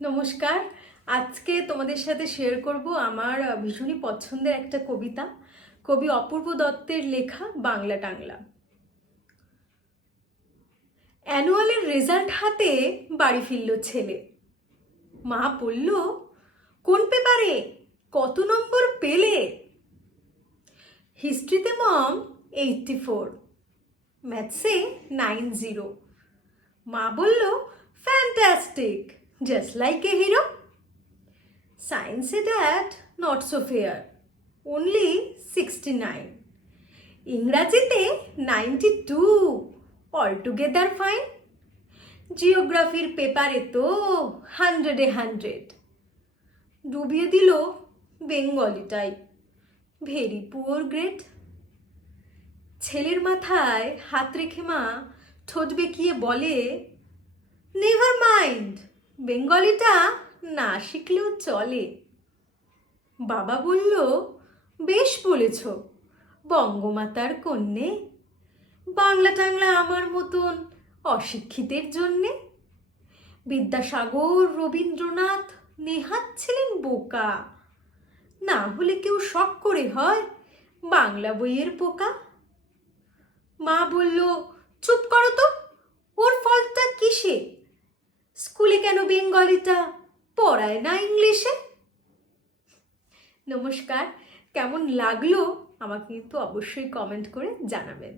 নমস্কার। আজকে তোমাদের সাথে শেয়ার করব আমার ভীষণই পছন্দের একটা কবিতা। কবি অপূর্ব দত্তের লেখা বাংলা টাংলা। অ্যানুয়ালের রেজাল্ট হাতে বাড়ি ফিরল ছেলে। মা বলল, কোন পেপারে? কত নম্বর পেলে? হিস্ট্রিতে, মম এইটটি ফোর ম্যাথসে নাইন জিরো মা বলল, fantastic. Just like a hero সায়েন্সে that not so fair only sixty nine ইংরাজিতে নাইনটি টু অলটুগেদার ফাইন জিওগ্রাফির পেপারে তো হান্ড্রেডে হান্ড্রেড ডুবিয়ে দিল বেঙ্গলিটাই ভেরি পুয়ার গ্রেট ছেলের মাথায় হাত রেখে মা ঠোঁট বেঁকিয়ে বলে নেভার মাইন্ড বেঙ্গলিটা না শিখলেও চলে। বাবা বলল, বেশ বলেছ, বঙ্গমাতার কন্যে। বাংলা টাংলা আমার মতন অশিক্ষিতের জন্যে। বিদ্যাসাগর, রবীন্দ্রনাথ নেহাত ছিলেন বোকা। না হলে কেউ শখ করে হয় বাংলা বইয়ের পোকা। মা বলল, চুপ করো তো, ওর ফলটা কিসে? স্কুলে কেন বেঙ্গলিটা? পড়ায় না ইংলিশে? নমস্কার, কেমন লাগল? আমাকে কিন্তু অবশ্যই কমেন্ট করে জানাবেন।